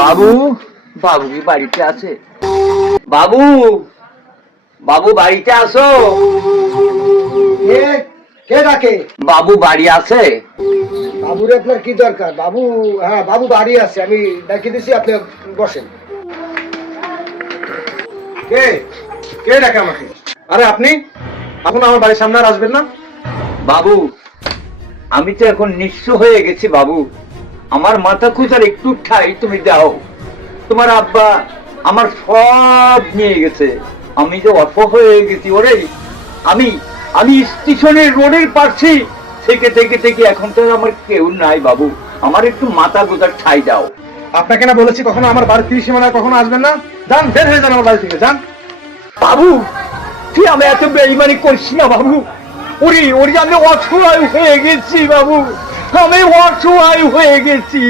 বাবু, বাবু কি বাড়িতে আছে? বাবু, বাবু বাড়িতে আসো। কে কে ডাকে? বাবু বাড়ি আছে? বাবুর আপনার কি দরকার? বাবু, হ্যাঁ বাবু বাড়ি আছে, আমি ডাকিয়ে দিছি, আপনি বসেন। কে কে ডাকে আমাকে? আরে আপনি এখন আমার বাড়ির সামনে আর আসবেন না। বাবু, আমি তো এখন নিঃস্ব হয়ে গেছি বাবু। আমার মাথা খুঁজার একটু ঠাই তুমি দাও। তোমার আব্বা আমার সব নিয়ে গেছে। আমি যে অর্থ হয়ে গেছি ওরে। আমি আমি স্টেশনের রোডের পাশে থেকে থেকে থেকে এখন তো আমার কেউ নাই বাবু। আমার একটু মাথা গোজার ঠাই দাও। আপনাকে না বলেছি কখনো আমার বাড়ির সীমানায় কখনো আসবেন না। যান, বের হয়ে যান আমার বাড়ি থেকে, যান। বাবু, তুই আমি এত বেইমানি করছি না বাবু। ওরে ওরে আমি অসহায় হয়ে গেছি বাবু। আমি অসহায় হয়ে গেছি।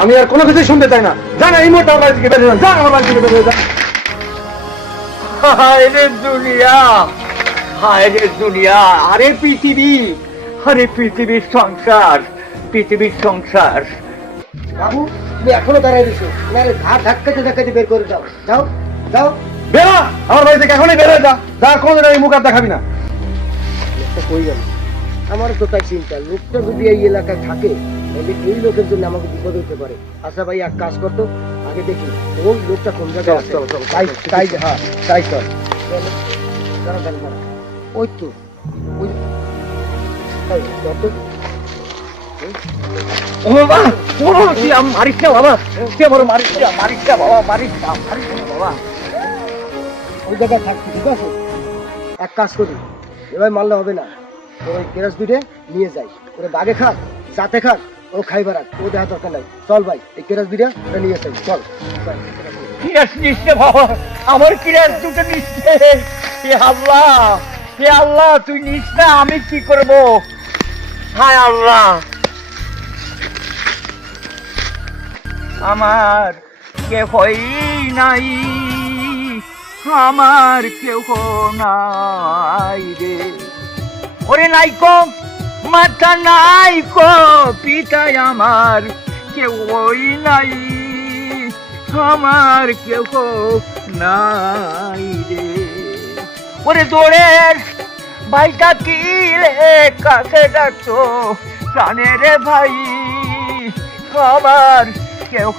আমি আর কোনো কিছুই শুনতে চাই না। যান এই মুহূর্তে আমার বাড়ি থেকে বের হয়ে যান, যান আমার বাড়ি থেকে বের হয়ে যান। হায় রে দুনিয়া, হায় রে দুনিয়া, আরে পৃথিবী, আরে পৃথিবীর সংসার, পৃথিবীর সংসার। বাবু, তুমি এখনো দাঁড়াই দিছো, আরে ধার ধাক্কাতে ধাক্কাতে বের করে যাও, যাও যাও, বেরো আমার বাড়ি থেকে, এখনই বের হয়ে যা। যা, কোনোদিন এই মুখ আর দেখাবি না। লোকটা কই গেল? আমারও তো তাই চিন্তা, লোকটা যদি এই এলাকায় থাকে তাহলে এই লোকের জন্য আমাকে বিপদ হতে পারে। আচ্ছা ভাই, এক কাজ করতো, আগে দেখি ওই লোকটা কোন জায়গায় আছে। তাই তাই, হ্যাঁ তাই কর। দাঁড়া দাঁড়া দাঁড়া, ওই তো ওই, তাই যত ও বাবা, ও তুই মারিস না বাবা, তুই আমার মারিস না, মারিস না বাবা, মারিস না, মারিস না বাবা। ওই জায়গায় থাকছি, ঠিক আছে? এক কাজ করি, এবার মারলে হবে না, ওই কেরাস দুটে নিয়ে যাই, ওরা বাগে খাক যাতে খাক, ও খাইবার রাখ, ও দেখা দরকার নাই। চল ভাই, এই কেরাস দুটা নিয়ে যাই, চল। কিরাস নিস না বাবা, আমার কিরাস দুটো নিস নে। হে আল্লাহ, হে আল্লাহ, তুই নিস না, আমি কি করব? হায় আল্লাহ, আমার কেহই নাই, আমার কেহ নাই রে। ওরে নাই কো মাথা, নাই কো পিতায়, আমার কেউই নাই, আমার কেউ নাই রে। ওরে দৌড়ের ভাইটা কিলে কাছে ডাকতো প্রাণের ভাই, আমার কেউ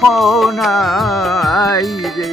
নাই রে।